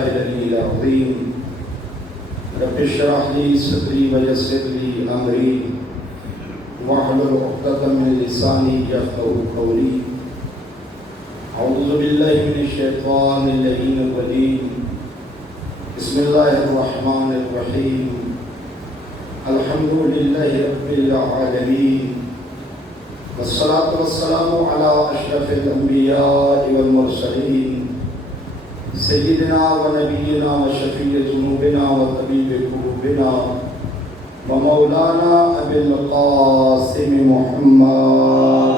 العلي العظيم رب اشرح لي صدري ويسر لي امري واحلل عقدة من لساني يفقهوا قولي. اعوذ بالله من الشيطان اللعين الرجيم. بسم الله الرحمن الرحيم. الحمد لله رب العالمين والصلاة والسلام على اشرف الانبياء والمرسلين سيدنا ونبينا وشفيع ذنوبنا وطبيب قلوبنا ومولانا ابي القاسم محمد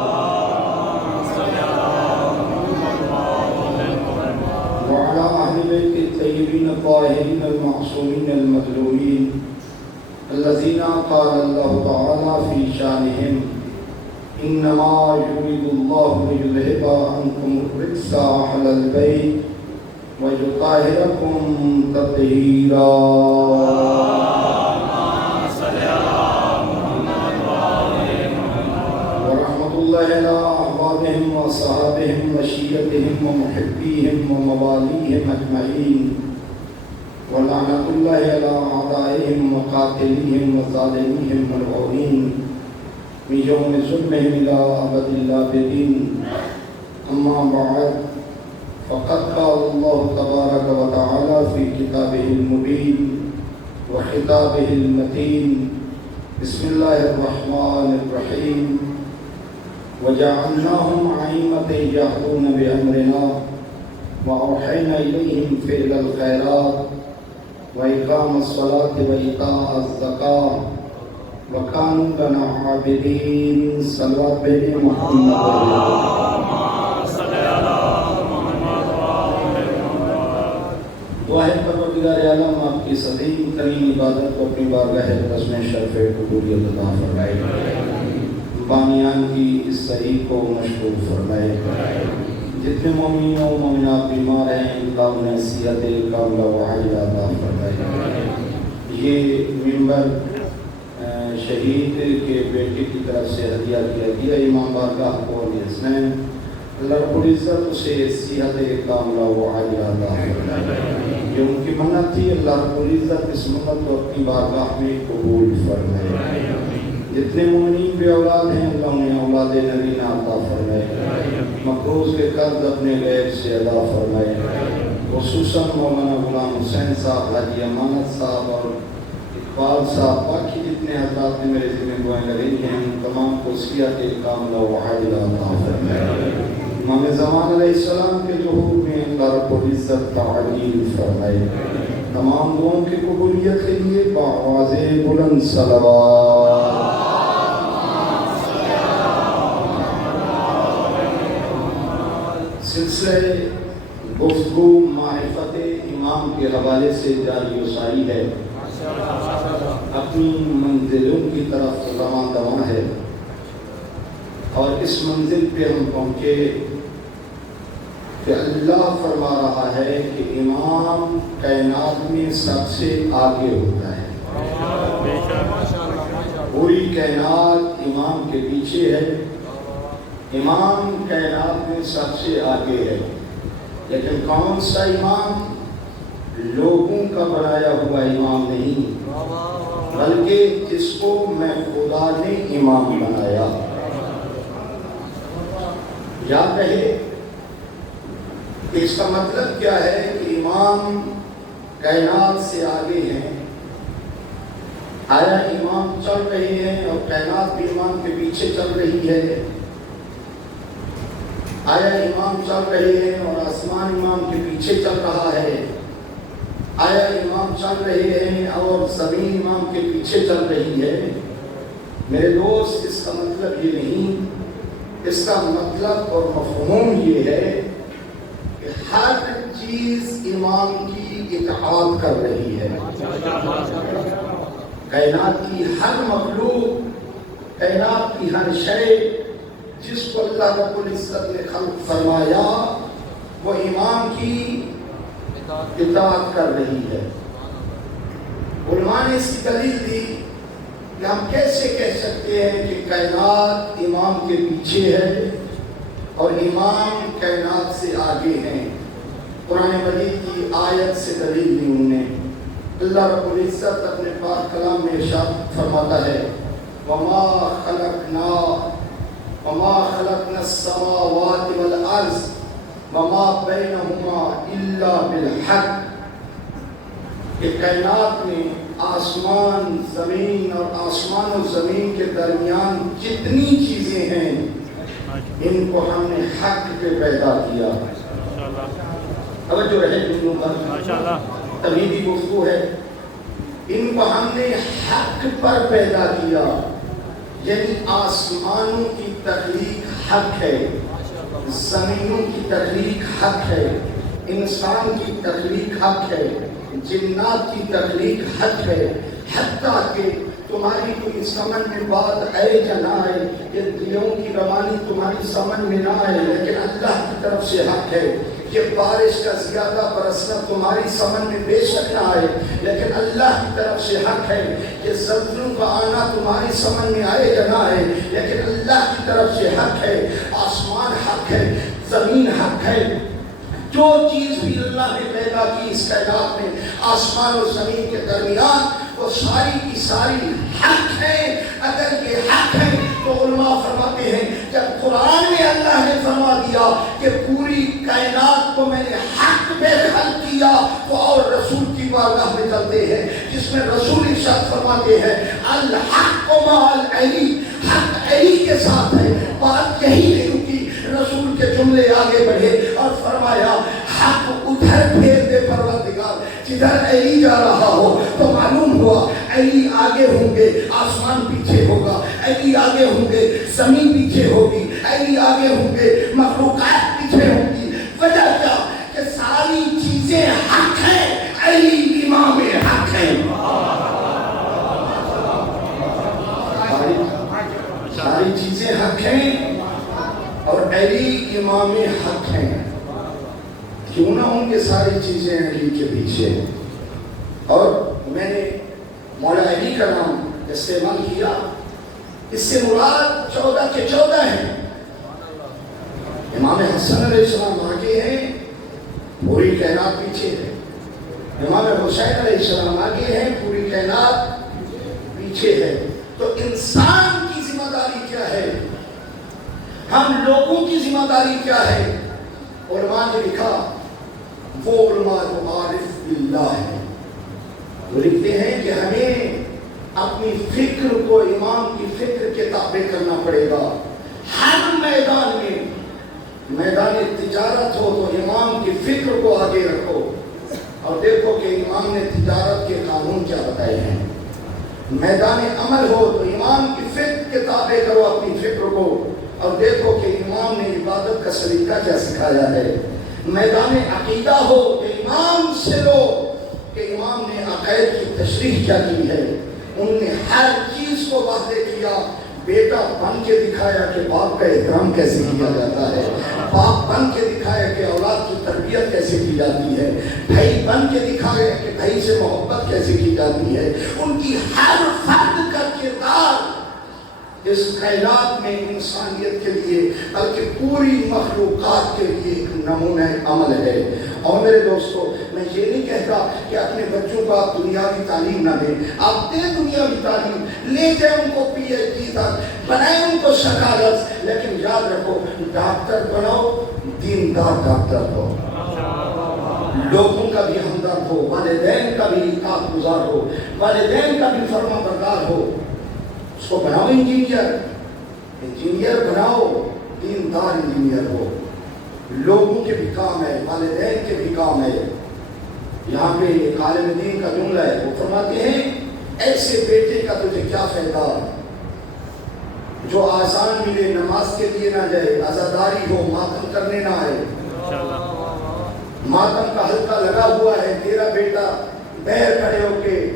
وعلى اهل بيت الطيبين الطاهرين المعصومين المظلومين الذين قال الله تعالى في شانهم انما يريد الله ليذهب عنكم الرجس اهل البيت وَيُطَهِّرَكُمْ تَطْهِيرًا. ورحمة الله على أحبابهم وصحابهم وشيعتهم ومحبيهم ومواليهم أجمعين ولعنة الله على أعدائهم وقاتليهم وظالميهم ملعونين من يوم ظلمهم إلى أبد الآبدين. أما بعد، فقد قال الله تبارك وتعالى في كتابه المبين وخطابه المتين. بسم الله الرحمن الرحيم. وجعلناهم أئمة يهدون بأمرنا وأوحينا إليهم فعل الخيرات وإقام الصلاة وإيتاء الزكاة وكانوا لنا عابدين. صلوات بر محمد. دعا ہے پروردگار عالم آپ کی سدیم ترین عبادت کو اپنی بارگاہ اقدس میں شرف قبولیت عطا فرمائے. بانیان کی اس صحیح کو مشغول فرمائے. جتنے مومنین و مومنات بیمار ہیں ان کا انہیں صحت کاملہ و عاجلہ عطا فرمائے. یہ منبر شہید کے بیٹے کی طرف سے ہدیہ کیا گیا امام بارگاہ کو حسنین. اللہ رب العزت اسے صحت کاملہ و عاجلہ عطا فرمائے. جو ان کی منت تھی اللہ رب العزت اس منت کو اپنی بارگاہ میں قبول فرمائے. جتنے مومنین بے اولاد ہیں اللہ انہیں اولاد نبینہ عطا فرمائے. مقروض کے قرض اپنے غیب سے ادا فرمائے. خصوصاً مولانا غلام حسین صاحب، حاجی امانت صاحب اور اقبال صاحب، باقی جتنے حضرات نے میرے ذمہ دعائیں لگائی ہیں ان تمام کو صحت کاملہ و عاجلہ عطا فرمائے. امام زمان علیہ السلام کے ظہور میں اللہ رب العزت تعلیل فرمائے. تمام دعاؤں کی قبولیت کے لیے بآواز بلند صلوات. سلسلہ گفتگو معرفت امام کے حوالے سے جاری و ساری ہے. اپنی منزلوں کی طرف رواں دواں ہے اور اس منزل پہ ہم پہنچے کہ اللہ فرما رہا ہے کہ امام کائنات میں سب سے آگے ہوتا ہے. پوری کائنات امام کے پیچھے ہے. امام کائنات میں سب سے آگے ہے. لیکن کون سا امام؟ لوگوں کا بنایا ہوا امام نہیں، بلکہ جس کو میں خدا نے امام بنایا. یاد رہے اس کا مطلب کیا ہے کہ امام کائنات سے آگے ہیں. آیا امام چل رہے ہیں اور کائنات بھی امام کے پیچھے چل رہی ہے. آیا امام چل رہے ہیں اور آسمان امام کے پیچھے چل رہا ہے. آیا امام چل رہے ہیں اور زمین امام کے پیچھے چل رہی ہے. میرے دوست، اس کا مطلب یہ نہیں. اس کا مطلب اور مفہوم یہ ہے کہ ہر چیز امام کی اطاعت کر رہی ہے. کائنات کی ہر مخلوق، کائنات کی ہر شے جس کو اللہ رب العزت نے خلق فرمایا وہ امام کی اطاعت کر رہی ہے. علماء نے اس کی دلیل دی کہ ہم کیسے کہہ سکتے ہیں کہ کائنات امام کے پیچھے ہے اور امام کائنات سے آگے ہیں. قرآن مجید کی آیت سے دلیل دی انہوں نے۔ اللہ رب العزت اپنے پاک کلام میں ارشاد فرماتا ہے وَمَا خَلَقْنَا السَّمَاوَاتِ وَالْأَرْضَ وَمَا بَيْنَهُمَا إِلَّا بِالْحَقِّ، کہ کائنات میں آسمان زمین اور آسمان و زمین کے درمیان جتنی چیزیں ہیں ان کو ہم نے حق پہ پیدا کیا۔ توجہ رہے دنوں پر تمہیدی گفتگو ہے۔ ان کو ہم نے حق پر پیدا کیا، یعنی آسمانوں کی تخلیق حق ہے، زمینوں کی تخلیق حق ہے، انسان کی تخلیق حق ہے، جنات کی تخلیق حق ہے۔ حتیٰ کہ تمہاری کوئی سمجھ میں بات آئے یا نہ آئے، یہ دلوں کی روانی تمہاری سمجھ میں نہ آئے، لیکن اللہ کی طرف سے حق ہے۔ یہ بارش کا زیادہ برسنا تمہاری سمجھ میں بے شک نہ آئے، لیکن اللہ کی طرف سے حق ہے۔ یہ زلزلوں کا آنا تمہاری سمجھ میں آئے یا نہ آئے، لیکن اللہ کی طرف سے حق ہے۔ آسمان حق ہے، زمین حق ہے۔ جو چیز بھی اللہ نے پیدا کی اس کائنات میں آسمان اور زمین کے درمیان، وہ ساری کی ساری حق ہے۔ اگر یہ حق ہے تو علماء فرماتے ہیں جب قرآن میں اللہ نے فرما دیا کہ پوری کائنات کو میں نے حق پہ خلق کیا، تو اور رسول کی بارگاہ میں چلتے ہیں جس میں رسول ارشاد فرماتے ہیں الحق مع العلی، حق علی کے ساتھ ہے۔ بات یہی نہیں رکی، رسول کے جملے آگے بڑھے اور فرمایا حق ادھر پھیر دے پروردگار، جدھر علی جا رہا ہو تو معلوم ہوا علی آگے ہوں گے آسمان پیچھے ہوگا، علی آگے ہوں گے زمین پیچھے ہوگی، علی آگے ہوں گے مخلوقات پیچھے ہوں گی۔ وجہ کیا کہ ساری چیزیں حق ہیں، علی امام حق ہیں۔ ساری چیزیں حق ہیں اور علی امام حق ہیں۔ کیوں نہ ہوں کہ ساری چیزیں علی کے پیچھے۔ اور میں نے مولا علی کا نام استعمال کیا، اس سے مراد 14 کے 14 ہیں۔ امام حسن علیہ السلام آگے ہیں، پوری کائنات پیچھے ہے۔ امام حسین علیہ السلام آگے ہیں، پوری کائنات پیچھے ہے۔ تو انسان کی ذمہ داری کیا ہے؟ ہم لوگوں کی ذمہ داری کیا ہے؟ علماء نے لکھا وہ علماء جو عارف باللہ ہے، وہ لکھتے ہیں کہ ہمیں اپنی فکر کو امام کی فکر کے تابع کرنا پڑے گا۔ ہر میدان میں، میدان تجارت ہو تو امام کی فکر کو آگے رکھو اور دیکھو کہ امام نے تجارت کے قانون کیا بتائے ہیں۔ میدان عمل ہو تو امام کی فکر کے تابع کرو اپنی فکر کو اور دیکھو کہ امام نے عبادت کا سلیقہ کیا سکھایا ہے۔ میدان عقیدہ ہو کہ امام سے لو کہ امام نے عقائد کی تشریح کیا کی ہے۔ انہوں نے ہر چیز کو واضح کیا، بیٹا بن کے دکھایا کہ باپ کا احترام کیسے کیا جاتا ہے، باپ بن کے دکھایا کہ اولاد کی تربیت کیسے کی جاتی ہے، بھائی بن کے دکھایا کہ بھائی سے محبت کیسے کی جاتی ہے۔ ان کی ہر فرد کا کردار اس کائنات میں انسانیت کے لیے بلکہ پوری مخلوقات کے لیے ایک نمونہ عمل ہے۔ اور میرے دوستو، میں یہ نہیں کہتا کہ اپنے بچوں کو آپ دنیاوی تعلیم نہ دیں، آپ دیں دنیاوی تعلیم، لے جائیں ان کو پی ایچ ڈی تک، بنائیں ان کو سکالرز، لیکن یاد رکھو ڈاکٹر بناؤ، دیندار ڈاکٹر ہو، لوگوں کا بھی ہمدرد ہو، والدین کا بھی اطاعت گزار ہو، والدین کا بھی فرما بردار ہو۔ اس کو بناؤ انجینئر، انجینئر بناؤ، دیندار انجینئر ہو۔ لوگوں کے بھی کام ہے، والدین کے بھی کام ہے۔ یہاں پہ ایک عالم دین کا جملہ ہے، وہ فرماتے ہیں ایسے بیٹے کا تجھے کیا فائدہ جو آسان ملے نماز کے لیے نہ جائے، عزاداری ہو، ماتم کرنے نہ آئے۔ ماتم کا حلقہ لگا ہوا ہے، تیرا بیٹا بہر کھڑے ہو کے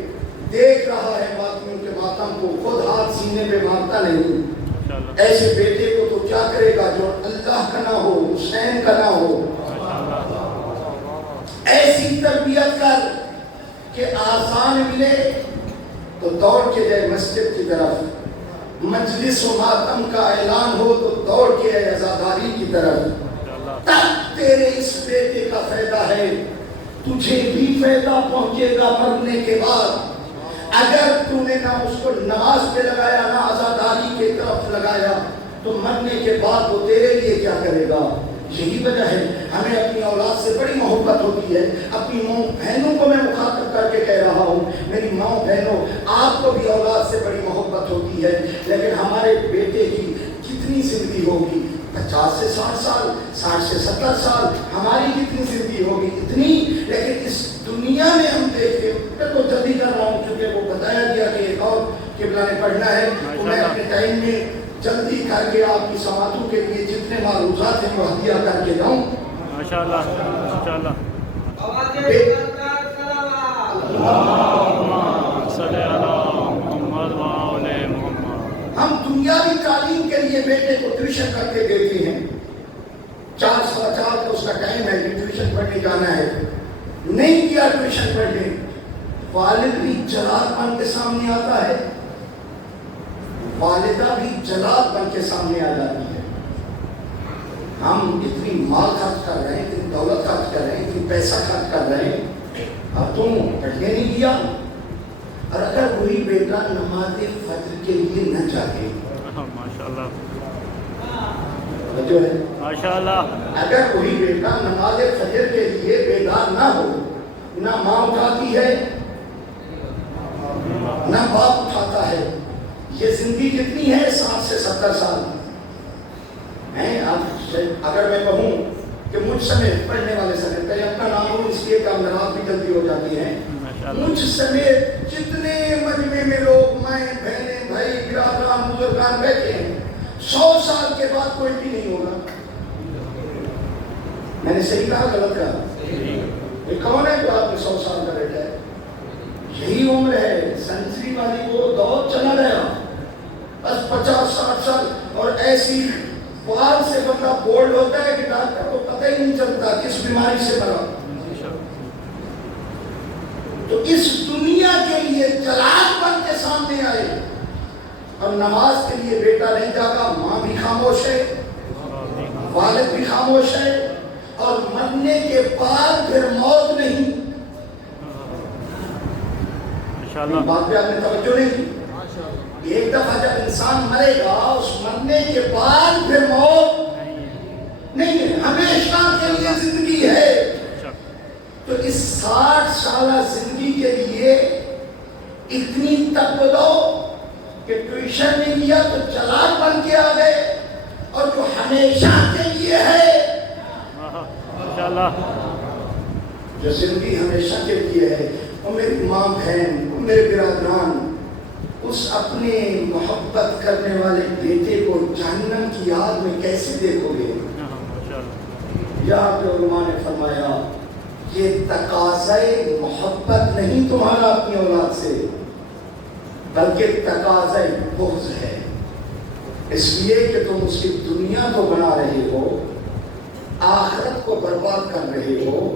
دیکھ رہا ہے ماتمیوں کے ماتم کو، خود ہاتھ سینے پہ مارتا نہیں۔ ایسے بیٹے کو تو کیا کرے گا جو اللہ کا نہ ہو، حسین کا نہ ہو۔ ایسی تربیت کر کہ آسان ملے تو دوڑ کے جائے مسجد کی طرف، مجلس و ماتم کا اعلان ہو تو دوڑ کے آئے عزاداری کی طرف۔ تب تیرے اس بیٹے کا فائدہ ہے، تجھے بھی فائدہ پہنچے گا مرنے کے بعد۔ اگر تو نے نہ اس کو نماز پہ لگایا نہ عزاداری کی طرف لگایا تو مرنے کے بعد وہ تیرے لیے کیا کرے گا؟ یہی وجہ ہے ہمیں اپنی اولاد سے بڑی محبت ہوتی ہے۔ اپنی ماں بہنوں کو میں مخاطب کر کے کہہ رہا ہوں، میری ماں بہنوں آپ کو بھی اولاد سے بڑی محبت ہوتی ہے، لیکن ہمارے بیٹے کی کتنی زندگی ہوگی؟ 50 سے 60 سال، 60 سے 70 سال، ہماری کتنی زندگی ہوگی؟ اتنی۔ لیکن اس دنیا میں ہم دیکھیں، میں تو جلدی کر رہا ہوں کیونکہ وہ بتایا گیا کہ ایک اور قبلہ نے پڑھنا ہے، تو میں اپنے ٹائم میں جلدی کر کے آپ کی سماعتوں کے لیے جتنے معروضات ہیں وہ ہدیہ کر کے جاؤں۔ ماشاءاللہ ماشاءاللہ۔ ہم دنیاوی تعلیم کے لیے بیٹے کو ٹیوشن کر کے دیتے ہیں، 4 سوا 4 کا اس کا ٹائم ہے کہ ٹیوشن پڑھنے جانا ہے، نہیں کیا ٹیوشن پڑھنے، والد بھی جلال بن کے سامنے آتا ہے، والدہ بھی جلال بن کے سامنے آ جاتی ہے۔ ہم اتنی مال خرچ کر رہے ہیں، اتنی دولت خرچ کر رہے ہیں، اتنی پیسہ خرچ کر رہے ہیں، اب تم پڑھنے نہیں گیا۔ اور اگر وہی بیٹا نماز فجر کے لیے نہ جاگے، ماشاءاللہ جو ہے ماشاءاللہ، اگر وہی بیٹا نماز فجر کے لیے بیدار نہ ہو، نہ ماں اٹھاتی ہے نہ باپ اٹھاتا ہے، یہ زندگی کتنی ہے؟ 60 سے 70 سال ہیں۔ اگر میں کہوں کہ مجھ سمیت پڑھنے والے سمیت، پہلے اپنا نام ہوں اس لیے کامیاب بھی جلدی ہو جاتی ہیں، مجھ سمیت جتنے مجمع میں لوگ، مائیں بہنیں بھائی برادران بزرگان بیٹھے ہیں، 100 سال کے بعد کوئی بھی نہیں ہوگا۔ میں نے صحیح کہا غلط کہا؟ یہ کون ہے جو آپ نے 100 سال کا بیٹا ہے؟ یہی عمر ہے، سنچری والی وہ دور چلا گیا، بس 50-60 سال۔ اور ایسی فال سے بندہ بولڈ ہوتا ہے کہ ڈاکٹر کو پتہ ہی نہیں چلتا کس بیماری سے مرا۔ تو اس دنیا کے لیے جلال بن کے سامنے آئے، اور نماز کے لیے بیٹا نہیں جاگا، ماں بھی خاموش ہے، والد بھی خاموش ہے، اور مرنے کے بعد پھر موت نہیں۔ بات پہ آپ نے توجہ نہیں کی؟ ایک دفعہ جب انسان مرے گا، اس مرنے کے بعد پھر موت نہیں ہے، ہمیشہ کے لیے زندگی ہے۔ تو اس 60 سالہ زندگی کے لیے اتنی تک دو کہ ٹیوشن نہیں دیا تو جلال بن کے آ گئے، اور جو ہمیشہ کے لیے ہے، جو زندگی ہمیشہ کے لیے ہے، اور میری ماں بہن، میرے برادران، اس اپنے محبت کرنے والے بیٹے کو جہنم کی آگ میں کیسے دیکھو گے؟ یہاں پہ علماء نے فرمایا یہ تقاضۂ محبت نہیں تمہارا اپنی اولاد سے، بلکہ تقاضۂ بغض ہے، اس لیے کہ تم اس کی دنیا تو بنا رہے ہو، آخرت کو برباد کر رہے ہو۔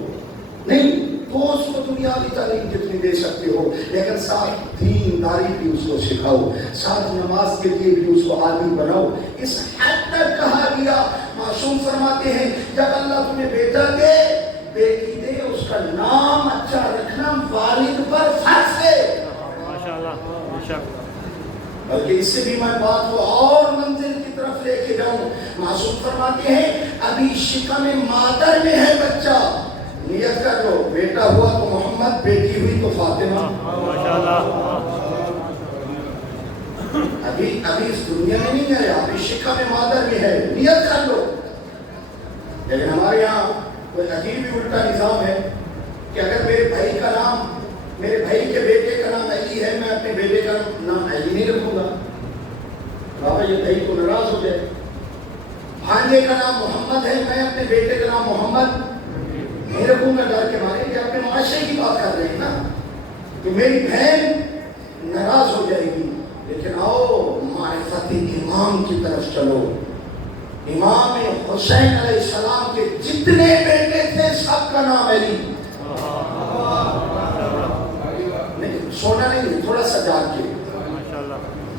نہیں تو اس کو دنیاوی تعلیم جتنی دے سکتے ہو، لیکن ساتھ دین داری بھی اس کو سکھاؤ، ساتھ نماز کے لیے بھی اس کو عادی بناؤ۔ اس حد تک کہا گیا، معصوم فرماتے ہیں جب اللہ تمہیں بیٹا دے، بیٹی دے، اس کا نام اچھا رکھنا والد پر فرض ہے۔ بلکہ اس سے بھی میں بات کو اور منزل کی طرف لے کے جاؤں، معصوم فرماتے ہیں ابھی شکم مادر میں ہے بچہ، نیت کر لو، بیٹا ہوا تو محمد، بیٹی ہوئی تو فاطمہ۔ ابھی اس دنیا میں نہیں ہے، ابھی شکم مادر میں ہے، نیت کر لو۔ لیکن ہمارے یہاں کوئی عجیب ہی الٹا نظام ہے کہ اگر میرے بھائی کا نام، میرے بھائی کے بیٹے کا نام علی ہے، میں اپنے بیٹے کا نام علی نہیں رکھوں گا، بابا یہ بھائی تو ناراض ہو جائے۔ بھانجے کا نام محمد ہے، میں اپنے بیٹے کا نام محمد نہیں رکھوں گا، ڈر کے مارے کہ اپنے معاشرے کی بات کر رہے ہیں نا، کہ میری بہن ناراض ہو جائے گی۔ لیکن آؤ معرفت امام کی طرف چلو۔ امام حسین علیہ السلام کے جتنے بیٹے تھے سب کا نام علی، نہیں سونا نہیں، تھوڑا سجا کے،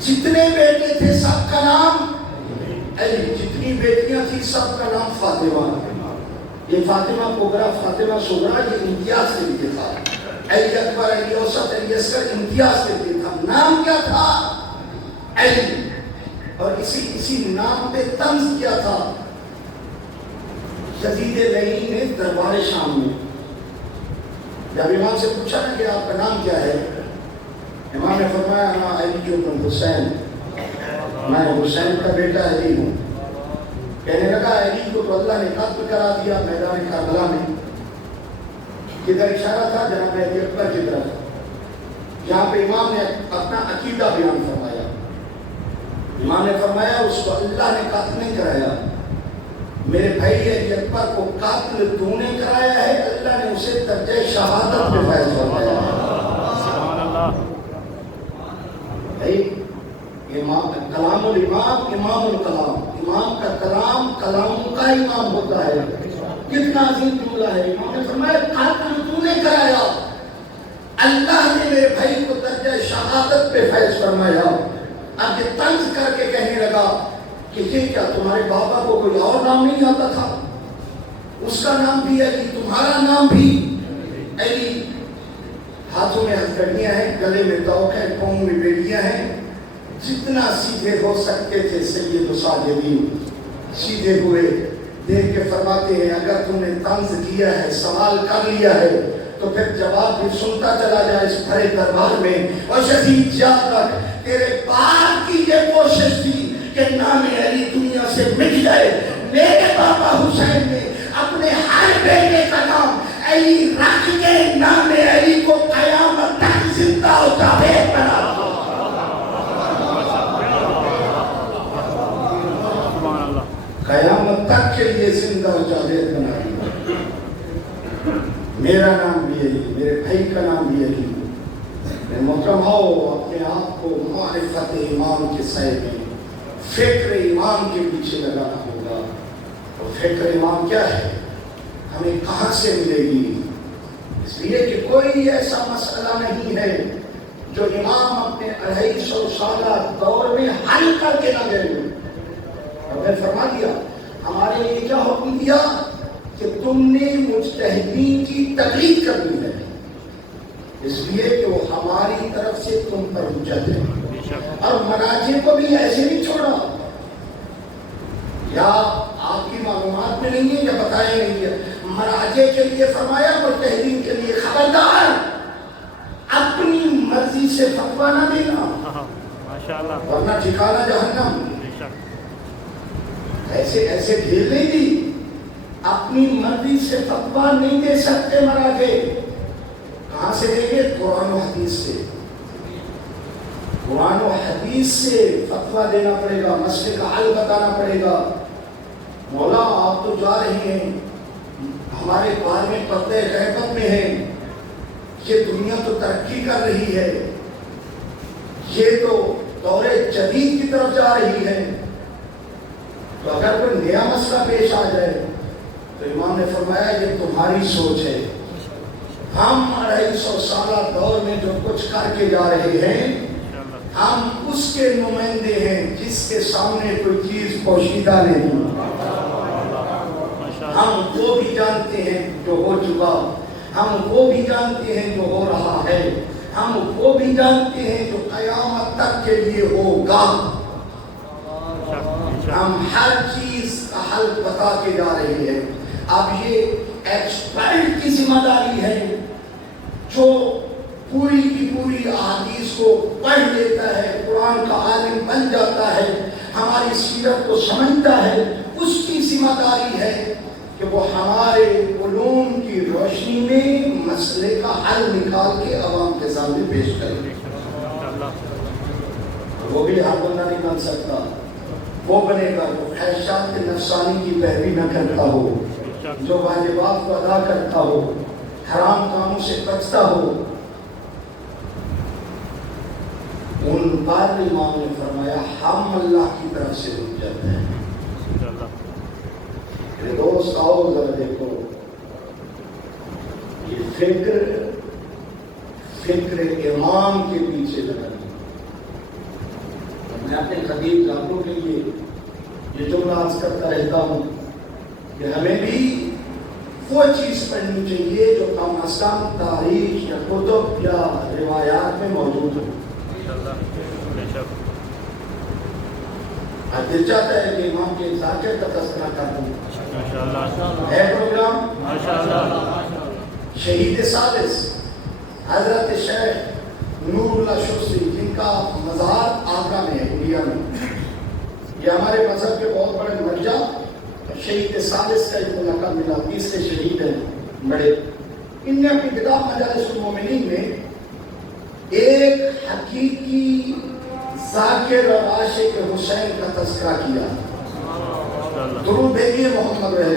جتنے بیٹے تھے سب کا نام علی، جتنی بیٹیاں تھی سب کا نام فاطمہ۔ یہ فاطمہ کبریٰ فاطمہ صغریٰ یہ امتیاز کے لیے تھا، علی اکبر علی اوسط علی اصغر امتیاز کے لیے تھا۔ نام کیا تھا؟ علی، اور اسی نام پہ طنز کیا تھا یزید لعین نے دربار شام میں۔ جب امام سے پوچھا نا کہ آپ کا نام کیا ہے، امام نے فرمایا انا علی بن حسین، میں حسین کا بیٹا علی ہوں۔ کہنے لگا علی کو تو اللہ نے قتل کرا دیا میدان کربلا میں۔ کدھر اشارہ تھا؟ جناب علی اکبر کی طرف۔ یہاں پہ امام نے اپنا عقیدہ بیان فرمایا۔ امام نے فرمایا اس کو اللہ نے قتل نہیں کرایا، میرے بھائی علی اکبر کو قتل تو نے کرایا ہے، اللہ نے اسے درجہ شہادت پہ فائز فرمایا ہے۔ سبحان اللہ۔ امام کلام الامام امام الکلام، امام کا کلام کلام کا امام ہوتا ہے۔ کتنا عظیم جملہ ہے۔ امام نے فرمایا قتل تو نے کرایا، اللہ نے میرے بھائی کو درجہ شہادت پہ فائز فرمایا۔ اب یہ طنز کر کے کہنے لگا کہ یہ کیا تمہارے بابا کو کوئی اور نام نہیں آتا تھا؟ اس کا نام بھی علی، تمہارا نام بھی علی۔ ہاتھوں میں ہتھکڑیاں ہیں، گلے میں توق ہے، پاؤں میں بیڑیاں ہیں۔ جتنا سیدھے ہو سکتے تھے سید و ساجدین سیدھے ہوئے۔ دیکھ کے فرماتے ہیں اگر تم نے طنز کیا ہے، سوال کر لیا ہے، تو پھر جواب بھی سنتا چلا جائے اس بھرے دربار میں۔ اور شدید یاد رکھ، تیرے باپ کی یہ کوشش تھی کہ نام علی دنیا سے مٹ جائے۔ میرے بابا حسین نے اپنے ہر بیٹے کا نام علی رکھ کے نام علی کو قیامت تک زندہ و جاوید بنا دیا۔ قیامت تک کے لیے زندہ و جاوید بنا دیا۔ میرا نام بھی علی، میرے بھائی کا نام بھی علی۔ محترم ہو اپنے آپ کو معرفت امام کے سائے میں فکر امام کے پیچھے لگانا ہوگا۔ اور فکر امام کیا ہے، ہمیں کہاں سے ملے گی؟ اس لیے کہ کوئی ایسا مسئلہ نہیں ہے جو امام اپنے 250 سالہ دور میں حل کر کے نہ گئے۔ اور میں فرما دیا ہمارے لیے کیا حکم دیا کہ تم نے مجتہدین کی تقلید کرنی ہے، اس لیے کہ وہ ہماری طرف سے تم پر حجت ہے۔ اور مراجع کو بھی ایسے نہیں چھوڑا، یا آپ کی معلومات میں نہیں ہے یا بتایا نہیں ہے، مراجع کے لیے فرمایا، مجتہدین کے لیے خبردار اپنی مرضی سے فتویٰ نہ دینا، ورنہ ٹھکانہ جہنم۔ ایسے ڈھیل نہیں دی، اپنی مرضی سے فتویٰ نہیں دے سکتے مراجع۔ کہاں سے دیں گے؟ قرآن و حدیث سے۔ قرآن و حدیث سے فتویٰ دینا پڑے گا، مسئلے کا حل بتانا پڑے گا۔ مولا آپ تو جا رہی ہیں، ہمارے بارے میں پردے غیبت میں ہیں، یہ دنیا تو ترقی کر رہی ہے، یہ تو دور جدید کی طرف جا رہی ہے، تو اگر کوئی نیا مسئلہ پیش آ جائے تو امام نے فرمایا یہ تمہاری سوچ ہے، ہم 250 سالہ دور میں جو کچھ کر کے جا رہے ہیں ہم اس کے نمائندے ہیں جس کے سامنے کوئی چیز پوشیدہ نہیں۔ ہم وہ بھی جانتے ہیں جو ہو چکا، ہم وہ بھی جانتے ہیں جو ہو رہا ہے، ہم وہ بھی جانتے ہیں جو قیامت تک کے لیے ہوگا۔ ہم ہر چیز کا حل بتا کے جا رہے ہیں۔ اب یہ ایکسپرٹ کی ذمہ داری ہے جو پوری کی پوری احادیث کو پڑھ لیتا ہے، قرآن کا عالم بن جاتا ہے، ہماری سیرت کو سمجھتا ہے، اس کی ذمہ داری ہے کہ وہ ہمارے علوم کی روشنی میں مسئلے کا حل نکال کے عوام کے سامنے پیش کرے۔ وہ بھی ہر بندہ نہیں بن سکتا، وہ بنے گا جو خواہشات نفسانی کی پیروی نہ کرتا ہو، جو واجبات کو ادا کرتا ہو، حرام کاموں سے بچتا ہو۔ ان پر امام نے فرمایا ہم اللہ کی طرف سے حجت ہیں۔ میرے دوست آؤ ذرا دیکھو، یہ فکر امام کے پیچھے لگا۔ میں اپنے خطیب ذاتوں کے لیے یہ جملہ عرض کرتا رہتا ہوں کہ ہمیں بھی وہ چیز پڑھنی چاہیے جو کم از کم تاریخ یا کتب یا روایات میں موجود ہو. دل چاہتا ہے کہ امام کے ذاکر کا تذکرہ کر دوں. ہے پروگرام شہید ثالث حضرت شیخ نور اللہ شوسی جن کا مزار آگرہ میں ہے انڈیا میں. یہ ہمارے مذہب کے بہت بڑے مرجع شہید ثالث کا ایک لقب ملا. تیسرے شہید ہیں بڑے. ان نے اپنی کتاب مجالس المومنین میں ایک حقیقی ذاکر اور عاشق حسین کا تذکرہ کیا. درود بھیجیے محمد رہے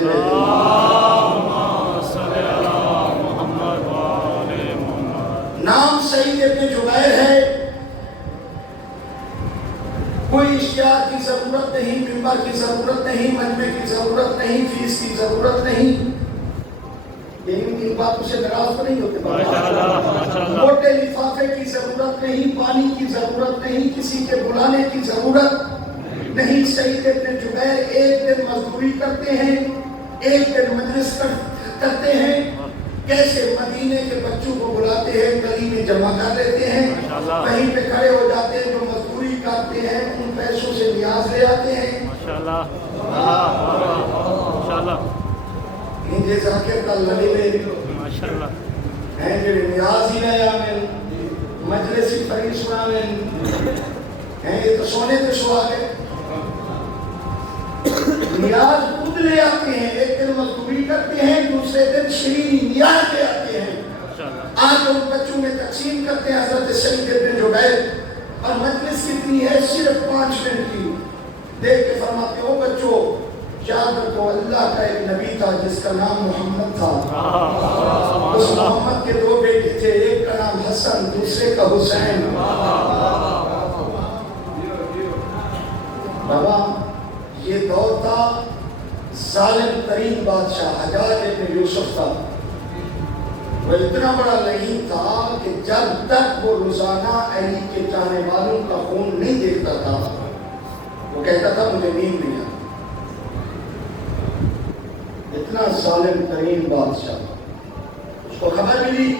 نام سعید ابن جبیر ہے. کوئی اشتہار کی ضرورت نہیں, ممبر کی ضرورت نہیں, مجمع کی ضرورت نہیں, فیس کی ضرورت نہیں. لیکن ان باتوں سے ناراض تو نہیں ہوتے. موٹے لفافے کی ضرورت نہیں, پانی کی ضرورت نہیں, کسی کے بلانے کی ضرورت نہیں. سعید ابن جبیر ایک دن مزدوری کرتے ہیں, ایک دن مجلس کرتے ہیں. کیسے مدینے کے بچوں کو بلاتے ہیں, گلی میں جمع کر لیتے ہیں, کہیں پہ کھڑے ہو جاتے ہیں, جو مزدوری کرتے ہیں ان پیسوں سے نیاز لے آتے ہیں. انجھے ذاکر کا لڑے میں ہیں جو نیاز ہی رہے آمین, مجلسی فریس آمین ہیں. یہ تو سونے تو شوا گئے. نیاز خود لے آتے ہیں, ایک دن مزدوری کرتے ہیں, دوسرے دن شیرینی نیاز لے آتے ہیں. آج ان بچوں میں تقسیم کرتے ہیں حضرت سعید ابن جبیر. اور مجلس کتنی ہے, صرف 5 منٹ کی. دیکھ کے فرماتے ہو بچوں, یاد رکھو اللہ کا ایک نبی تھا جس کا نام محمد تھا. اس محمد کے 2 بیٹے تھے, ایک کا نام حسن, دوسرے کا حسین. بابا یہ دور تھا ظالم ترین بادشاہ حجاج ابن یوسف تھا. وہ اتنا بڑا لعین تھا کہ جب تک وہ روزانہ علی کے چاہنے والوں کا خون نہیں دیکھتا تھا وہ کہتا تھا مجھے نیند نہیں آتی. اتنا ظالم ترین بادشاہ. اس کو خبر ملی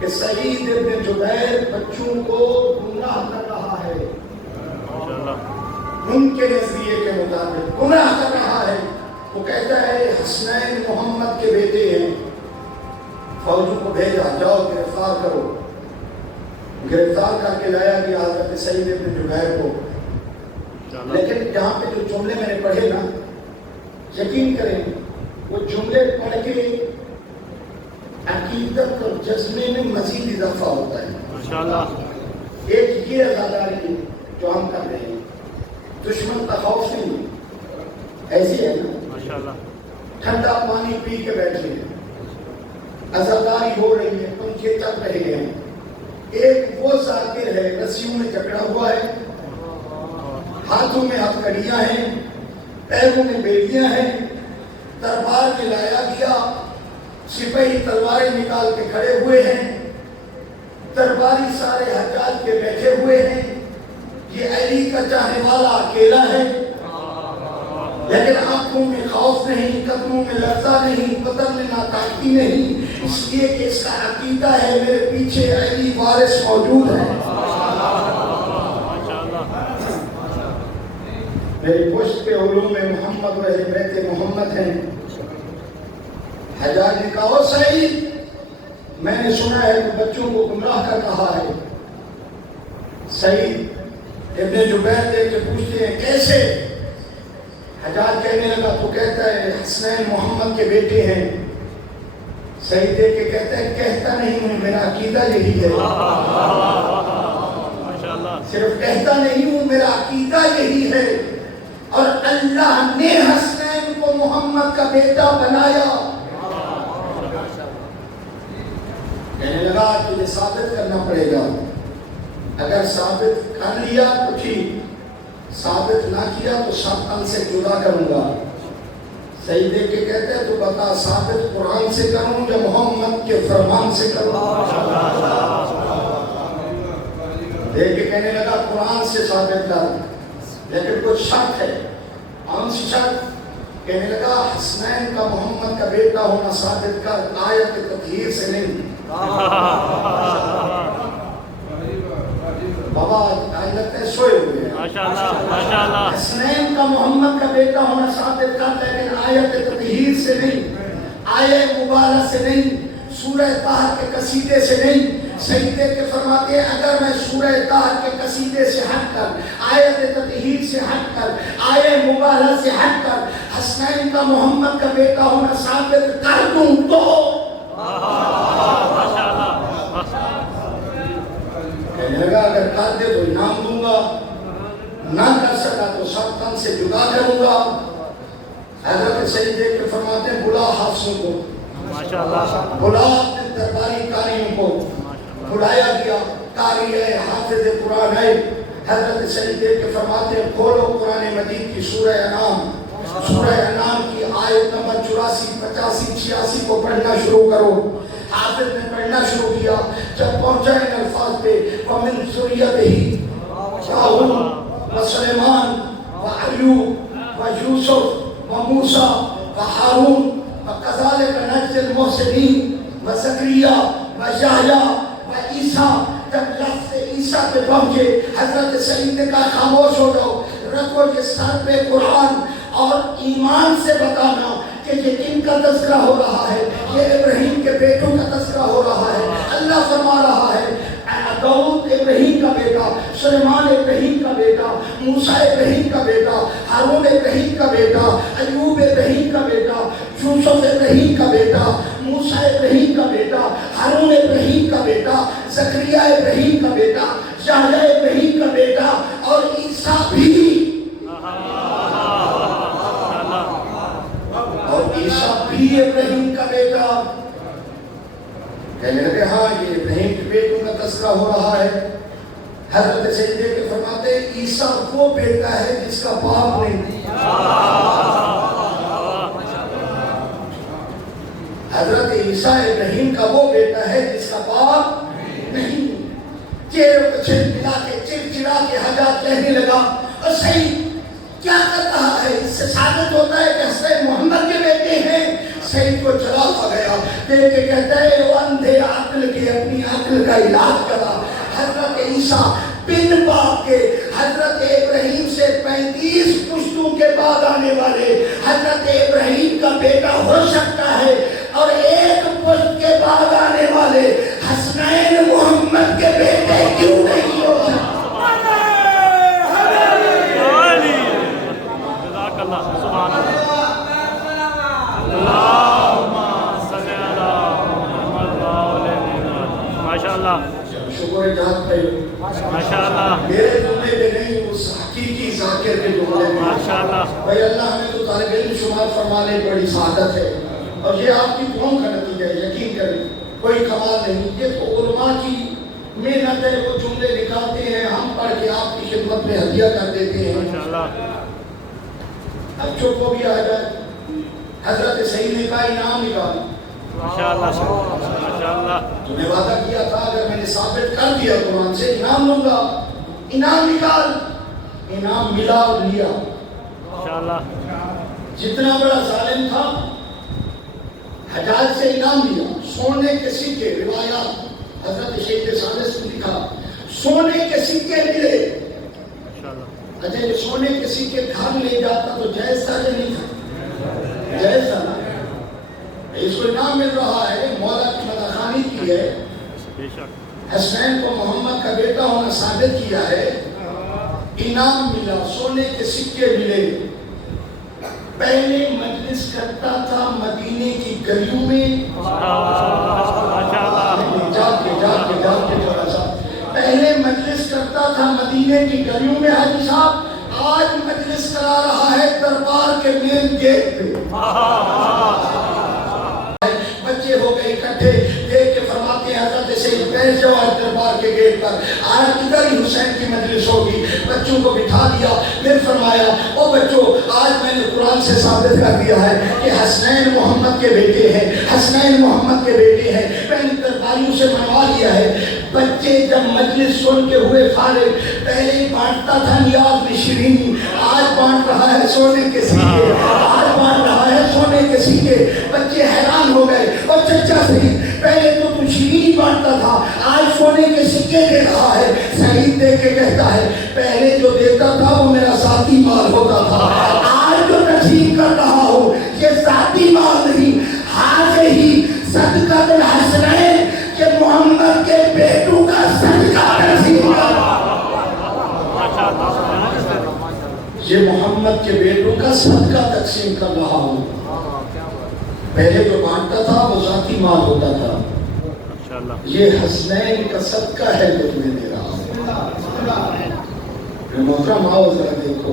کہ سعید ابن جبیر بچوں کو گمراہ کر رہا ہے, ان کے نظریے کے مطابق گمراہ کر رہا ہے. وہ کہتا ہے حسنین محمد کے بیٹے ہیں, فوجوں کو بھیجا, جاؤ گرفتار کرو. گرفتار کر کے لایا گیا حضرت سعید ابن جبیر کو. لیکن یہاں پہ جو جملے میں نے پڑھے نا, یقین کریں وہ جملے پڑھ کے عقیدت اور جذبے میں مزید اضافہ ہوتا ہے. ایک یہ عزاداری جو ہم کر رہے ہیں, دشمن کا خوف نہیں, ایسی ہے نا, ٹھنڈا پانی پی کے بیٹھے ہیں, عزاداری ہو رہی ہے, پنکھے چل رہے ہیں. ایک وہ ذاکر ہے رسیوں میں جکڑا ہوا ہے, ہاتھوں میں ہتھکڑیاں ہیں, پیروں میں بیڑیاں ہیں, دربار میں لایا گیا, سپاہی تلواریں نکال کے کھڑے ہوئے ہیں, درباری سارے حجاج کے بیٹھے ہوئے ہیں. یہ علی کا چاہنے والا اکیلا ہے, لیکن آنکھوں میں خوف نہیں, قدموں میں لرزہ نہیں, بدن میں ناطاقتی نہیں, اس لیے کہ اس کا عقیدہ ہے میرے پیچھے علی وارث موجود ہے. میری پشت کے علوم میں محمد و اہل بیت محمد ہیں. حجاج نے کہا, سعید میں نے سنا ہے کہ بچوں کو گمراہ کر رہا ہے. سعید ابن جبیر دیکھ کے پوچھتے ہیں کیسے؟ حجاج کہنے لگا, تو کہتا ہے حسنین محمد کے بیٹے ہیں. سعید دیکھ کے کہتا ہے کہتا نہیں ہوں, میرا عقیدہ یہی ہے. صرف کہتا نہیں ہوں, میرا عقیدہ یہی ہے. اور اللہ نے حسنین کو محمد کا بیٹا بنایا. کہنے لگا تجھے ثابت کرنا پڑے گا. اگر ثابت کر لیا تو ٹھیک, ثابت نہ کیا تو شیطان سے جدا کروں گا. صحیح دیکھ کے کہتے ہیں تو بتا ثابت قرآن سے کروں یا محمد کے فرمان سے کروں؟ دیکھ کے کہنے لگا قرآن سے ثابت کر, لیکن کچھ شرط ہے. کون سی شرط؟ کہنے لگا حسنین کا محمد کا بیٹا ہونا ثابت کر، آیت تطہیر سے نہیں۔ بابا آج لگتا ہے سوئے ہوئے ہیں۔ ماشاءاللہ حسنین کا محمد کا بیٹا ہونا ثابت کر، لیکن آیت تطہیر سے نہیں، آیت مبارک سے نہیں، سورہ طه کے قصیدے سے نہیں۔ سیدے کے فرماتے ہیں اگر میں سورہ طه کے قصیدے سے ہٹ کر، آیت تطہیر سے ہٹ کر، آیت مبارک سے ہٹ کر حسنین کا محمد کا بیٹا ہونا ثابت کر دوں تو کہنے لگا اگر کر دے تو انعام دوں گا، نہ کر سکا تو سب تن سے جدا کروں گا۔ حضرت سیدے کے فرماتے ہیں بلا حافظوں کو، بلا اپنے درباری قاریوں کو۔ بلایا گیا، قاری ہے، حافظ قرآن ہے۔ حضرت سیدے کے فرماتے ہیں کھولو قرآن مجید کی سورہ انعام، سورہ انعام کی آیت نمبر 84، 85، 86 کو پڑھنا شروع کرو۔ حافظ نے پڑھنا شروع کیا، جب پہنچا ان الفاظ پہ وَمِن ذُرِّيَّتِهِ داؤد وسلیمان وایوب ویوسف وموسیٰ وہارون وکذالک نجزی المحسنین وزکریا ویحییٰ وعیسیٰ۔ جب لفظ عیسیٰ پہ پہنچے حضرت سعید نے کہا خاموش ہو جاؤ، رکھو یہ سر پہ قرآن اور ایمان سے بتانا کہ یہ کن کا تذکرہ ہو رہا ہے، یہ ابراہیم کے بیٹوں کا تذکرہ ہو رہا ہے۔ اللہ فرما رہا ہے داؤد ابراہیم کا بیٹا، سلیمان ابراہیم کا بیٹا، موسیٰ ابراہیم کا بیٹا، ہارون ابراہیم کا بیٹا، ایوب ابراہیم کا بیٹا، یوسف ابراہیم کا بیٹا، موسیٰ ابراہیم کا بیٹا، ہارون ابراہیم کا بیٹا، زکریا ابراہیم کا بیٹا، یحییٰ ابراہیم کا بیٹا، اور عیسیٰ بھی، اور عیسیٰ بھی ابراہیم کا بیٹا۔ کہنے لگے ہاں یہ ابراہیم کے بیٹوں کا تذکرہ ہو رہا ہے۔ حضرت سیدے کے فرماتے ہیں عیسیٰ وہ بیٹا ہے جس کا باپ نہیں۔ حضرت عیسیٰ ابراہیم کا وہ بیٹا ہے جس کا باپ نہیں۔ چہرے کو ملا کے چڑچڑا کے حاجات کہنے لگا اور صحیح کیا کر رہا ہے، اس سے ثابت ہوتا ہے کہ حسین محمد کے بیٹے ہیں۔ سعید کو چلا سا گیا، دیکھ کے کہتا ہے وہ اندھے عقل کے اپنی عقل کا علاج کرا۔ حضرت عیسیٰ بن باپ کے، حضرت ابراہیم سے 35 پشتوں کے بعد آنے والے حضرت ابراہیم کا بیٹا ہو سکتا ہے، اور ایک پشت کے بعد آنے والے حسنین محمد کے بیٹے کیوں نہیں ہو سکتے؟ شکر جہاں پہ میرے جملے میں نہیں، اس حقیقی ذاکر کے جملے میں۔ بھائی اللہ ہمیں تو طالب علم شمار فرمانے بڑی سعادت ہے، اور یہ آپ کی دعاؤں کا نتیجہ ہے، یقین کریں کوئی کمال نہیں۔ یہ تو علماء کی محنت ہے، وہ جملے نکالتے ہیں، ہم پڑھ کے آپ کی خدمت میں ہدیہ کر دیتے ہیں۔ اب چپ ہو بھی آ جائے، حضرت سعید نے کہا انعام نکال۔ تو نے وعدہ کیا تھا اگر میں نے ثابت کر دیا قرآن سے انعام لوں گا، انعام نکال۔ انعام ملا اور لیا۔ جتنا بڑا ظالم تھا حجاج سے انعام لیا، سونے کے سکے، روایات حضرت شیخ سالس نے لکھا سونے کے سکے ملے۔ اچھا یہ سونے کے سکے گھر لے جاتا تو جائز تھا یا نہیں تھا؟ جائز تھا نا۔ اس کو انعام مل رہا ہے، مولا کی مداخانی کی ہے، حسنین کو محمد کا بیٹا ہونا ثابت کیا ہے، انعام ملا، سونے کے سکے ملے۔ پہلے مجلس کرتا تھا مدینے کی گلیوں میں، پہلے مجلس کرتا تھا مدینے کی گلیوں میں، حاجی صاحب آج مجلس کرا رہا ہے دربار کے مین گیٹ پہ۔ بچے ہو گئے اکٹھے، دیکھ کے فرماتے ہیں حضرت سے بیٹھ جاؤ آج دربار کے گیٹ پر، آج ادھر ہی حسین کی مجلس ہوگی۔ بچوں کو بٹھا دیا، پھر فرمایا او بچوں آج میں نے قرآن سے ثابت کر دیا ہے کہ حسنین محمد کے بیٹے ہیں، حسنین محمد کے بیٹے ہیں، میں نے درباریوں سے منوا لیا ہے۔ بچے جب مجلس سن کے ہوئے فارغ، پہلے ہی بانٹتا تھا نیاز میں شیرینی، آج بانٹ رہا ہے سونے کے سکے، آج بانٹ رہا ہے سونے کے سکے۔ بچے حیران ہو گئے، اور چچا سعید پہلے تو شیرینی بانٹتا تھا، آج سونے کے سکے دے رہا ہے۔ سعید دیکھ کے کہتا ہے پہلے جو دیتا تھا وہ میرا ذاتی مال ہوتا تھا، آج جو تقسیم کر رہا ہوں یہ ذاتی مال نہیں، حاضر ہی صدقۃ الحسنین کہ محمد کے بیٹوں کا صدقہ تقسیم کر رہا ہوں، یہ محمد کے بیٹوں کا صدقہ تقسیم کر رہا ہوں۔ پہلے جو بانٹتا تھا وہ ذاتی مال ہوتا تھا، یہ حسنین کا صدقہ ہے جو تمہیں دے رہا ہوں۔ محترم آؤ ذرا دیکھو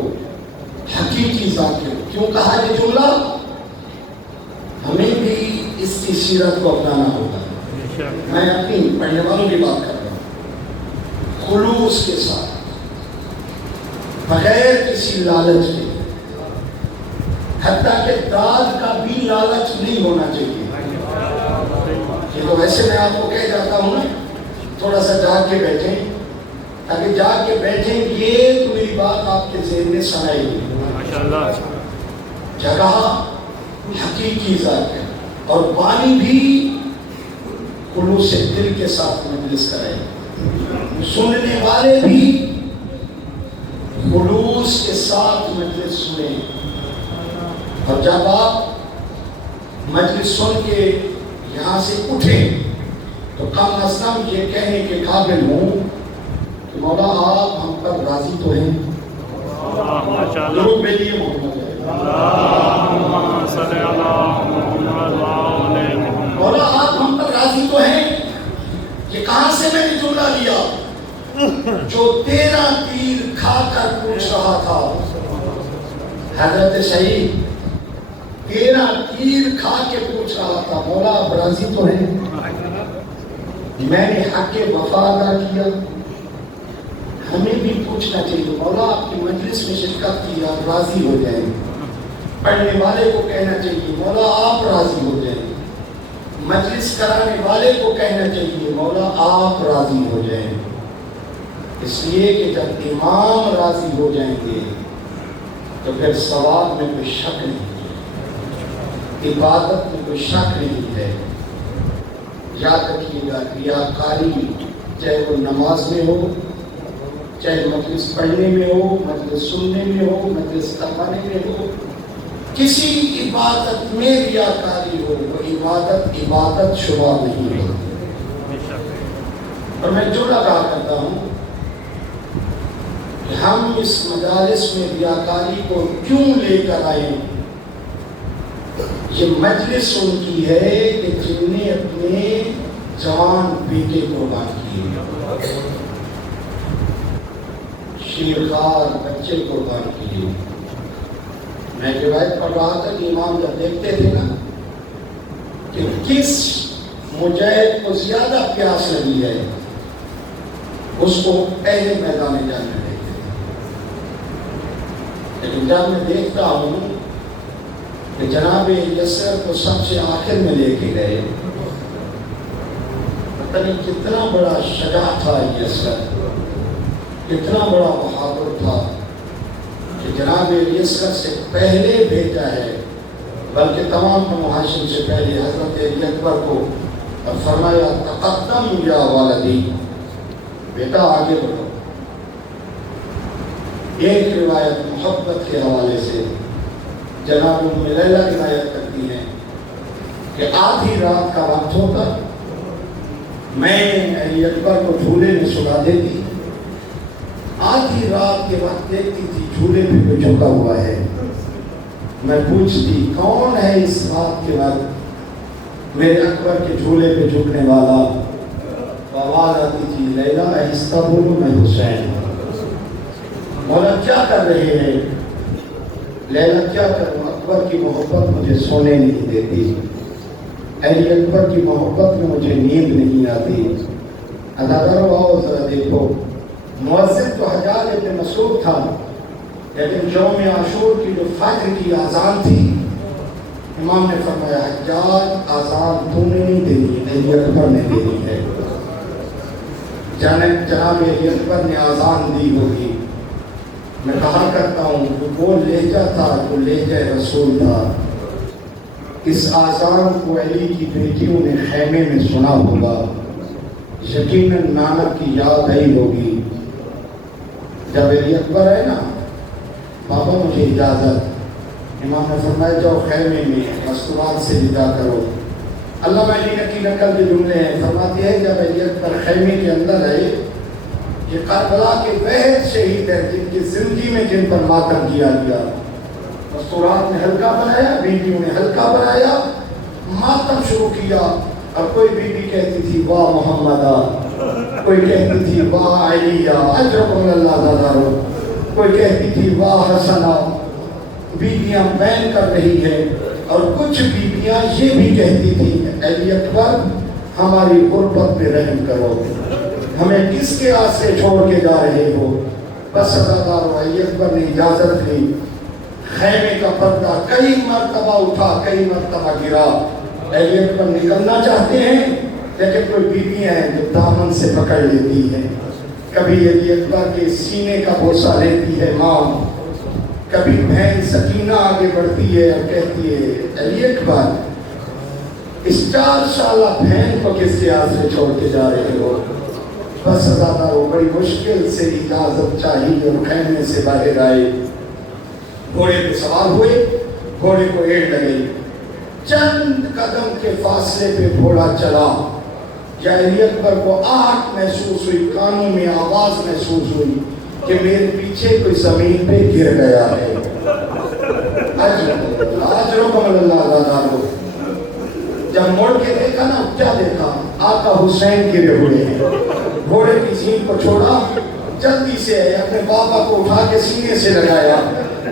حقیقی ذاکر کیوں کہا یہ جملہ؟ ہمیں بھی اس کی سیرت کو اپنانا ہوگا۔ میں اپنی پڑھنے والوں کی بات کر رہا ہوں، خلوص کے ساتھ، بغیر کسی لالچ کے، حتیٰ کہ داد کا بھی لالچ نہیں ہونا چاہیے۔ یہ تو ویسے میں آپ کو کہہ جاتا ہوں نا، تھوڑا سا جاگ کے بیٹھیں، تاکہ جاگ کے بیٹھیں یہ تو میری بات آپ کے ذہن میں سنائے گی۔ جگہ حقیقی ذات ہے، اور بانی بھی خلوص دل کے ساتھ مجلس کرائے، سننے والے بھی خلوص کے ساتھ مجلس سنیں۔ اور جب آپ مجلس سن کے یہاں سے اٹھیں تو کم از کم یہ کہنے کے قابل ہوں کہ مولا آپ ہم پر راضی تو ہیں؟ درود میرے لیے محمد مولا آپ ہم پر راضی تو ہیں؟ یہ کہاں سے میں نے جملہ لیا؟ جو تیرا تیر کھا کر پوچھ رہا تھا حضرت سعید، تیرا تیر کھا کے پوچھ رہا تھا مولا آپ راضی تو ہیں؟ میں نے حق وفا ادا کیا۔ ہمیں بھی پوچھنا چاہیے مولا آپ کی مجلس میں شرکت کی، آپ راضی ہو جائیں۔ پڑھنے والے کو کہنا چاہیے مولا آپ راضی ہو جائیں، مجلس کرانے والے کو کہنا چاہیے مولا آپ راضی ہو جائیں، اس لیے کہ جب امام راضی ہو جائیں گے تو پھر ثواب میں کوئی شک نہیں ہے، عبادت میں کوئی شک نہیں ہے۔ یاد رکھیے گا ریاکاری چاہے وہ نماز میں ہو، چاہے مجلس پڑھنے میں ہو، مجلس سننے میں ہو، مجلس کروانے میں ہو، کسی عبادت میں ریاکاری ہو وہ عبادت شبہ نہیں ہے۔ اور میں جملہ کہا کرتا ہوں کہ ہم اس مجالس میں ریاکاری کو کیوں لے کر آئے؟ یہ مجلس ان کی ہے کہ جن نے اپنے جوان بیٹے قربان کیے، شیرخوار بچے قربان کیے۔ میں روایت پڑھ رہا تھا کہ امام جب دیکھتے تھے نا کہ کس مجاہد کو زیادہ پیاس لگی ہے اس کو پہلے میدان جان میں دیکھتے تھے، لیکن جب میں دیکھتا ہوں کہ جناب یسر کو سب سے آخر میں لے کے گئے، پتہ نہیں کتنا بڑا شجاع تھا یسر، کتنا بڑا بہادر تھا کہ جناب یسر سے پہلے بھیجا ہے، بلکہ تمام بنو ہاشم سے پہلے حضرت علی اکبر کو، اور فرمایا تقدم یا والدی، بیٹا آگے بڑھو۔ ایک روایت محبت کے حوالے سے جناب ام لیلہ روایت کرتی ہیں کہ آدھی رات کا وقت ہوتا، میں علی اکبر کو جھولے میں سلا دیتی، آدھی رات کے وقت دیکھتی تھی جھولے پہ کوئی جھکا ہوا ہے، میں پوچھتی کون ہے اس رات کے وقت میرے اکبر کے جھولے پہ جھکنے والا؟ آواز آتی تھی لیلا آہستہ بولو میں حسین۔ مولا کیا کر رہے ہیں؟ لیلا کیا کروں، اکبر کی محبت مجھے سونے نہیں دیتی، علی اکبر کی محبت میں مجھے نیند نہیں آتی۔ اداکاروں آؤ ذرا دیکھو، مؤذن تو حجاج ابن مسعود تھا، لیکن یوم عاشور کی جو فجر کی اذان تھی، امام نے فرمایا حجاج اذان تو نے نہیں دینی، علی اکبر نے دینی ہے۔ جناب علی اکبر نے آزان دی ہوگی. میں کہا کرتا ہوں وہ لہجہ تھا جو لہجہ رسول تھا. اس آزان کو علی کی بیٹیوں نے خیمے میں سنا ہوگا. یقیناً نانا کی یاد آئی ہوگی. جب علی اکبر ہے نا بابا مجھے اجازت, امام نے فرمایا جاؤ خیمے میں مستورات سے ودا کرو. علامہ علی کی نقل کے جملے ہیں, فرماتے ہیں جب علی اکبر خیمے کے اندر آئے, یہ کربلا کے وحید شہید ہیں جن کی زندگی میں جن پر ماتم کیا گیا. مستورات نے ہلکا بنایا, بیٹیوں نے ہلکا بنایا, ماتم شروع کیا. اور کوئی بیوی کہتی تھی واہ محمدہ, کوئی کہتی تھی واہ علیہ اجرکم اللہ دادارو, کوئی کہتی تھی واہ حسنہ. بیویاں بین کر رہی ہے. اور کچھ بیویاں یہ بھی کہتی تھی علی اکبر ہماری غربت پہ رحم کرو, ہمیں کس کے آسے چھوڑ کے جا رہے ہو. بس ادادارو علی اکبر نے اجازت لی. خیمے کا پردہ کئی مرتبہ اٹھا, کئی مرتبہ گرا. علی اکبر نکلنا چاہتے ہیں لیکن کوئی بیویاں ہیں جو دامن سے پکڑ لیتی ہیں. کبھی علی اکبر کے سینے کا بوسہ لیتی ہے ماں, کبھی بہن سکینہ آگے بڑھتی ہے اور کہتی ہے علی اکبر اس 4 سالہ بہن کو کس کے آسرے چھوڑ کے جا رہے ہو. بس زیادہ وہ بڑی مشکل سے اجازت چاہیے اور خیمے سے باہر آئے. گھوڑے پہ سوار ہوئے, گھوڑے کو ایڑ لگے. چند قدم کے فاصلے پہ گھوڑا چلا. یا علی اکبر کو آہٹ محسوس ہوئی, کانوں میں آواز محسوس ہوئی کہ میرے پیچھے کوئی زمین پہ گر گیا ہے. اجرکم اللہ دادارو. جب مڑ کے دیکھا نا, کیا دیکھا, آقا حسین گرے ہوئے ہیں. گھوڑے کی سین کو چھوڑا, جلدی سے اپنے بابا کو اٹھا کے سینے سے لگایا.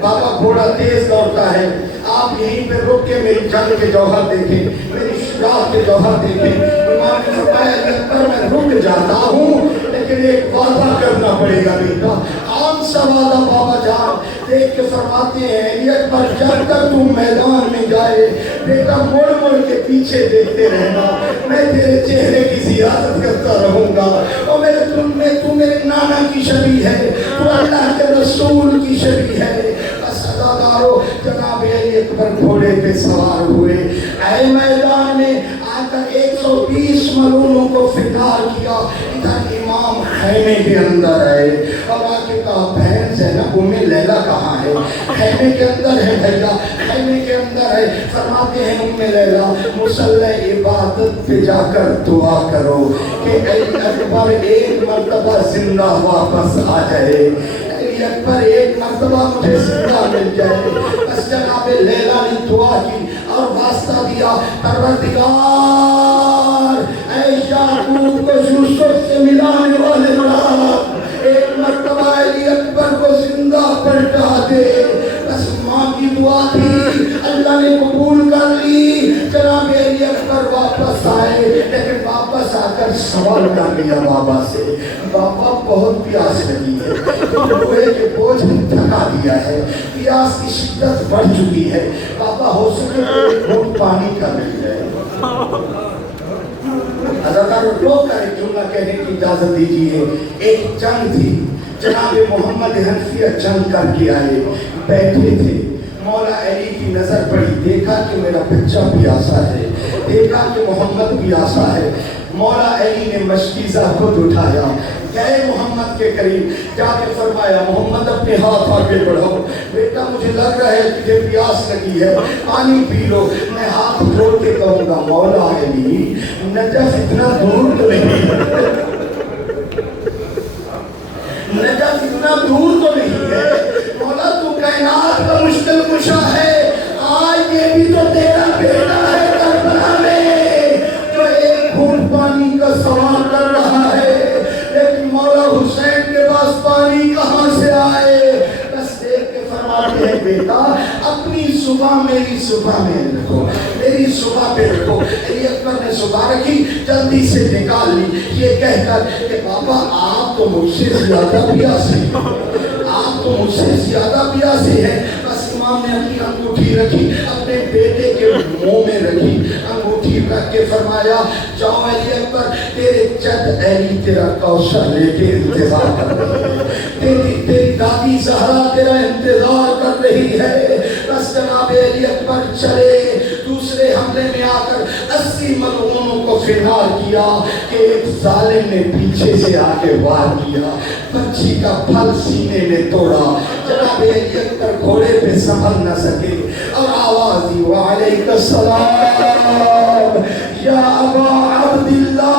بابا گھوڑا تیز دوڑتا ہے, آپ یہیں پہ رک کے میری جنگ کے جوہر دیکھیں, میری شجاعت کے جوہر دیکھیں. امام نے فرمایا علی اکبر میں رک جاتا ہوں لیکن ایک وعدہ کرنا پڑے گا بیٹا. کون سا وعدہ بابا جان؟ دیکھ کے فرماتے ہیں علی اکبر جب تک تم میدان میں جائے بیٹا مڑ مڑ کے پیچھے دیکھتے رہنا, میں تیرے چہرے کی زیارت کرتا رہوں گا. اور تو میرے نانا کی شبیہ ہے, تو اللہ کے رسول کی شبیہ ہے. جناب علی اکبر گھوڑے پہ سوار ہوئے, اے میدان میں آ کر 120 ملونوں کو فٹار کیا. ادھر امام خیمے کے اندر آئے اور آ کے کہا بہن زینب ام لیلا کہاں ہے؟ خیمے کے اندر ہے بھیا, خیمے کے اندر ہے. فرماتے ہیں ام لیلا مصلی عبادت پہ جا کر دعا کرو کہ علی اکبر ایک مرتبہ زندہ واپس آ جائے, اکبر ایک مرتبہ مجھے زندہ مل جائے. بس جناب لیلا نے دعا کی اور واسطہ دیا, پروردگار اے یعقوب کو یوسف سے ملانے والے بڑا, ایک مرتبہ علی اکبر کو زندہ پلٹا دے. بس ماں کی دعا تھی, اللہ نے قبول کر لی. جناب علی اکبر واپس آئے لیکن واپس آ کر سوال کر لیا بابا سے, بابا بہت پیاس لگی ہے, لوہے کے بوجھ تھکا دیا ہے, پیاس کی شدت بڑھ چکی ہے, بابا ہو سکے تو ایک گھونٹ پانی کا مل جائے. اداکاروں لوگ کا ایک جملہ کہنے کی اجازت دیجیے. ایک جنگ تھی, جناب محمد حنفیہ جنگ کر کے آئے, بیٹھے تھے. مولا علی کی نظر پڑی, دیکھا کہ میرا بچہ پیاسا ہے, دیکھا کہ محمد پیاسا ہے. مولا علی نے مشکیزہ خود اٹھایا, گئے محمد کے قریب, جا کے فرمایا محمد اپنے ہاتھ آگے بڑھاؤ, بیٹا مجھے لگ رہا ہے تجھے پیاس لگی ہے, پانی پی لو. میں ہاتھ جوڑ کے کہوں گا مولا علی نجف اتنا دور تو نہیں ہے, نجف اتنا دور تو نہیں ہے. مولا تو کائنات کا مشکل کشا ہے, آج یہ بھی تو تیرا بیٹا ہے کربلا میں جو ایک گھونٹ پانی کا سوال کر رہا ہے, لیکن مولا حسین کے پاس پانی کہاں سے آئے؟ بس دیکھ کے فرماتے ہیں بیٹا اپنی صبح میری صبح میں رکھو, میری صبح پہ رکھو. علی اکبر نے صبح رکھی, جلدی سے نکال لی, یہ کہہ کر کہ بابا آپ تو مجھ سے زیادہ پیاسے ہیں, آپ تو مجھ سے زیادہ پیاسے ہیں. بس امام نے اپنی انگوٹھی رکھی, اپنے بیٹے کے منہ میں رکھی, انگوٹھی مٹھی رکھ کے فرمایا جاؤ علی اکبر تیرے جد علی تیرا کوثر لے کے انتظار کر رہی ہے، تیری دادی زہرا تیرا انتظار کر رہی ہے۔ بس جناب علی اکبر چلے، دوسرے حملے میں آ کر 80 ملعونوں کو فنار کیا کہ ایک ظالم نے پیچھے سے آ کے وار کیا، بچی کا پھل سینے میں توڑا۔ جناب علی اکبر گھوڑے پہ سنبھل نہ سکے اور آواز دی وعلیکم السلام یا ابا عبداللہ۔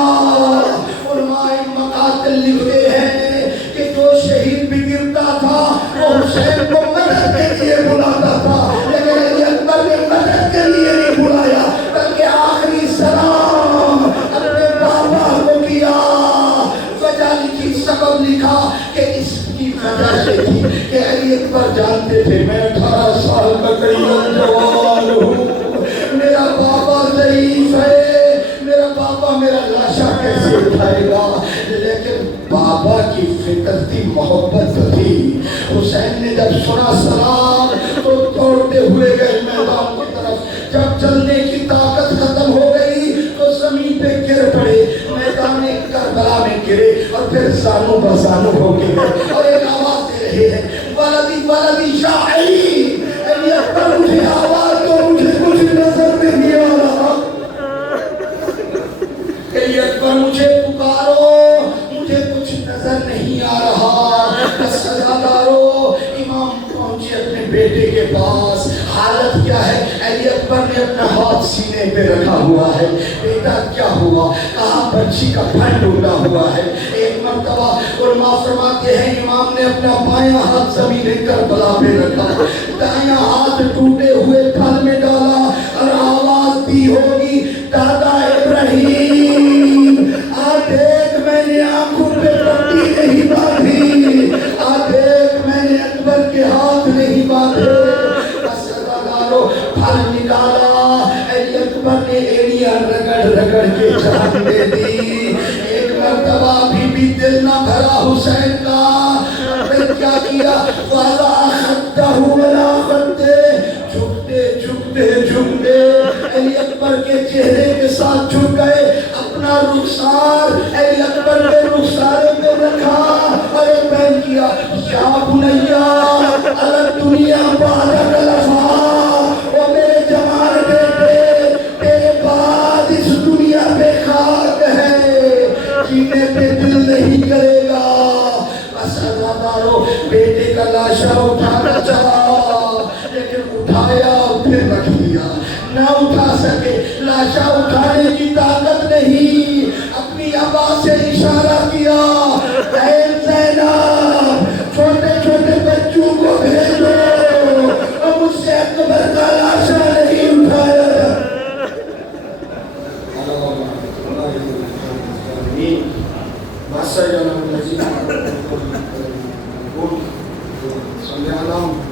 علماء مقاتل لکھتے ہیں کہ جو شہید بھی گرتا تھا وہ حسین کو مدد کے لیے بلاتا تھا، لیکن علی اکبر نے مدد کے لیے نہیں بلایا بلکہ آخری سلام اپنے بابا کو کیا۔ وجہ لکھی، سبب لکھا کہ اس کی وجہ سے تھی کہ علی اکبر جانتے تھے میں 18 سال کا قریب جوان ہوں، میرا بابا ضعیف ہے، میرا بابا میرا لاشا کیسے اٹھائے گا، لیکن بابا کی فکر تھی، محبت تھی۔ حسین نے جب سنا سلام تو دوڑتے ہوئے گئے میدان کی طرف، جب چلنے کی طاقت ختم ہو گئی تو زمین پہ گر پڑے، میدان کربلا میں گرے اور پھر زانو بزانو ہو کے گئے اور ایک آواز دے رہے ہیں ولدی ولدی یا علی، علی اکبر مجھے آواز تو مجھے کچھ نظر نہیں آ رہا، علی اکبر مجھے پکارو مجھے کچھ نظر نہیں آ رہا۔ سزادارو امام پہنچے اپنے بیٹے کے پاس، حالت کیا ہے؟ علی اکبر نے اپنا ہاتھ سینے پہ رکھا ہوا ہے، بیٹا کیا ہوا؟ کہاں بچی کا پھن ٹوٹا ہوا ہے۔ ایک مرتبہ علماء فرماتے ہیں امام نے اپنا بایاں ہاتھ زمین کربلا پہ رکھا، دایاں ہاتھ ٹوٹے ہوئے پھل میں ڈالا اور آواز دی ہوگی دادا ابراہیم آ دیکھ میں نے آنکھوں پہ پٹی نہیں باندھی، آ دیکھ میں نے اکبر کے ہاتھ نہیں باندھے۔ سزادارو پھل نکالا، علی اکبر نے ایڑیاں رگڑ رگڑ کے جان دے دی۔ ایک مرتبہ بھی دل نہ بھرا حسین کا، پھر کیا کیا؟ وَعَلَىٰ خَدَّهُ وَلَا خَدَّهُ، جھکتے جھکتے جھکتے علی اکبر کے چہرے کے ساتھ جھک گئے، اپنا رخسار علی اکبر کے رخسارے پہ رکھا اور ایک بیان کیا یا بنیا الگ دنیا بارک لفا، وہ میرے جوان بیٹے تیرے بعد اس دنیا پہ خاک ہے، جینے پہ دل نہیں کرے گا۔ سزادارو بیٹے کا لاشا اٹھانا چاہا لیکن اٹھایا اور پھر رکھ دیا، نہ اٹھا سکے، لاشا اٹھانے کی طاقت نہیں، اپنی ابا سے اشارہ کیا اے زینب چھوٹے چھوٹے بچوں کو بھیجو اور مجھ سے اکبر کا لاشا نہیں اٹھایا۔ صلی اللہ